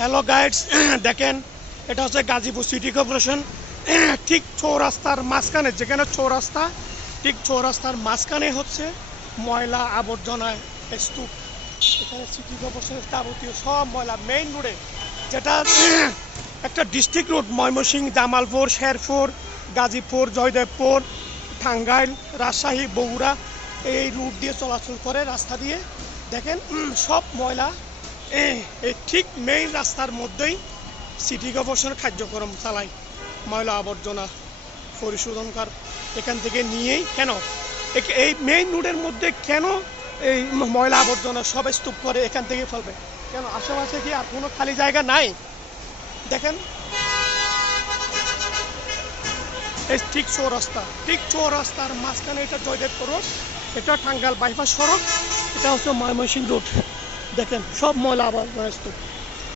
Hello guides, দেখেন এটা হচ্ছে গাজীপুর সিটি কর্পোরেশন। ঠিক চৌরাস্তার মাঝখানে, যেখানে চৌরাস্তা, ঠিক চৌরাস্তার মাঝখানে হচ্ছে ময়লা আবর্জনায় স্তূপ। এখানে সিটি কর্পোরেশনের যাবতীয় সব ময়লা মেইন রোডে, যেটা একটা ডিস্ট্রিক্ট রোড, ময়মনসিংহ, জামালপুর, শেরপুর, গাজীপুর, জয়দেবপুর, টাঙ্গাইল, রাজশাহী, বগুড়া, এই রুট দিয়ে চলাচল করে রাস্তা দিয়ে। দেখেন সব ময়লা এই ঠিক মেইন রাস্তার মধ্যেই সিটি কর্পোরেশন কার্যক্রম চালায়। ময়লা আবর্জনা পরিশোধনকার এখান থেকে নিয়েই কেন এই মেইন রোডের মধ্যে কেন এই ময়লা আবর্জনা সব স্তূপ করে এখান থেকে ফেলবে কেন? আশেপাশে কি আর কোনো খালি জায়গা নাই? দেখেন এই ঠিক চৌরাস্তার মাঝখানে এটা জয়দেবপুর রোড, এটা টাঙ্গাইল বাইপাস সড়ক, এটা হচ্ছে ময়মনসিংহ রোড। দেখেন সব ময়লা আবর্জনা স্তূপ।